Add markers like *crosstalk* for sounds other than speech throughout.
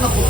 Naku.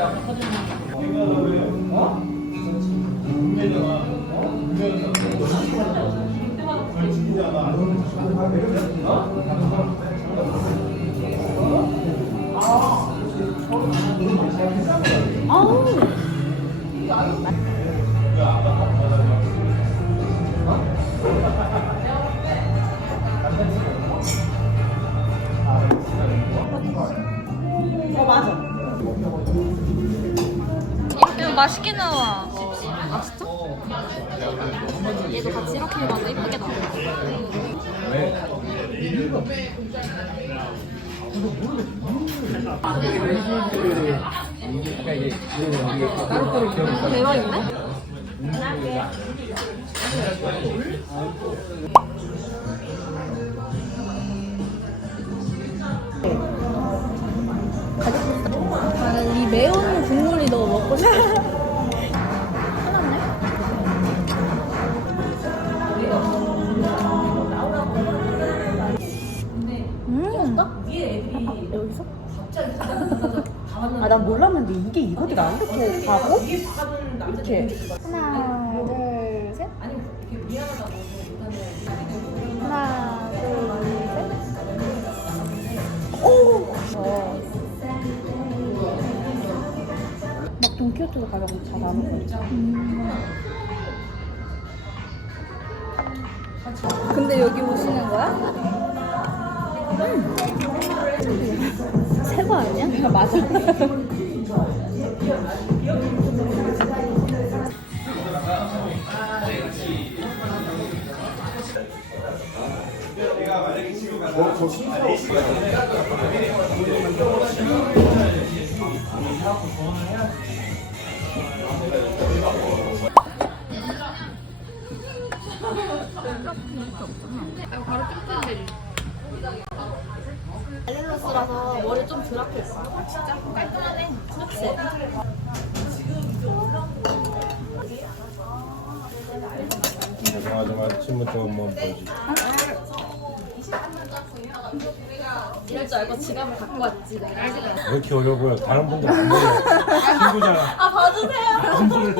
어 맛있게 나와. 아 진짜? 얘도 같이 이렇게 해봐도 예쁘게 나와. 대박인데? 아 난 몰랐는데 이게 이거더라. 이렇게 가고 이렇게. 하나, 둘, 셋. 하나, 둘, 셋. 오! 어. 막 돈키호테도 가격이 잘안 오고. 근데 여기 오시는 거야? 음. 새 거 아니야? 맞아. 알룰로스라서 머리 좀 거야. 아, 진짜? 깔끔하네. 그렇지? 정말 정말 침부터 한번 보지. 이럴 줄 알고 지갑을 갖고 왔지, 내가. 왜 이렇게 어려워 보여? 다른 분들 안 보여. 친구잖아. 아, 봐주세요. 안 보여.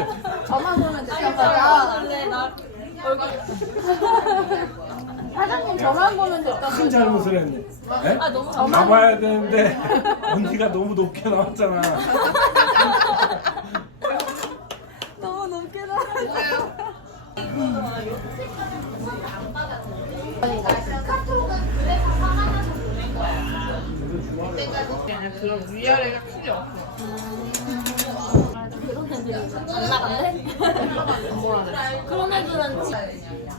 저만 보면 거야. 원래 나 얼굴. 사장님 저만 보면 됐다고. 큰 잘못을 했네. 에? 아, 너무 저만. 가봐야 되는데 언니가 너무 높게 나왔잖아. *laughs* 너무 높게 나왔어요. 그런 위아래가 크지 않고. 그런 애들이 안 나간대? 그런 애들은 지-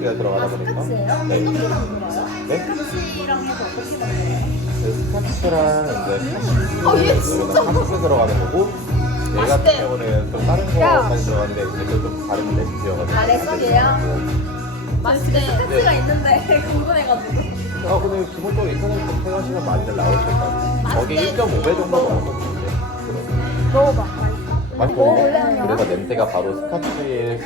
게 들어가다 보니까. 네. 네? 해서 어떻게 먹어요? 스카츠랑 이제 카시. 얘 진짜 카스 들어가는 거고. 얘 같은 경우는 좀 다른 거까지 들어가는데 이제 그좀 다른 레시피여가지고. 아, 레시피예요? 맛있대. 스시가 있는데 *laughs* 궁금해가지고. 아 근데 기본적으로 인터넷 검색하시면 많이들 나올 텐데. 거기 1.5배 정도 먹었거든요. 먹어봐. 맛있거든요. 그래서 냄새가 바로 스카치의.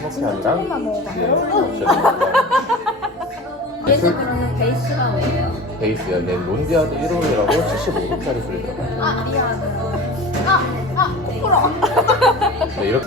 네, 술 얘는 베이스가 뭐예요? 베이스요. 얘 론디아드 1호이라고 75도짜리 술이 들어가요. 아, 미안. 아, 아, 코프로. 네, 이렇게.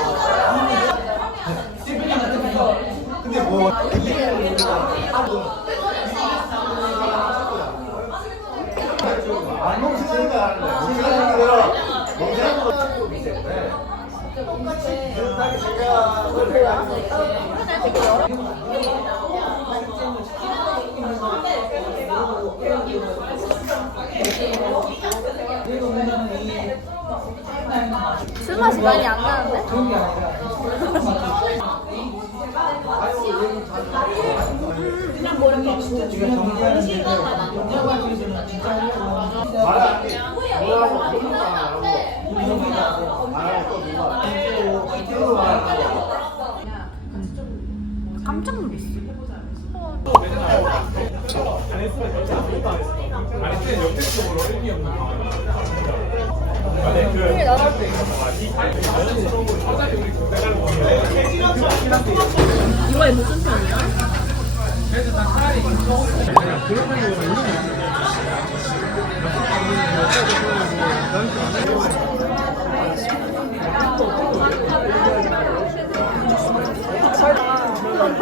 술 맛이 많이 안 나는데? 깜짝 놀랐어. 이거에 무슨 편이야?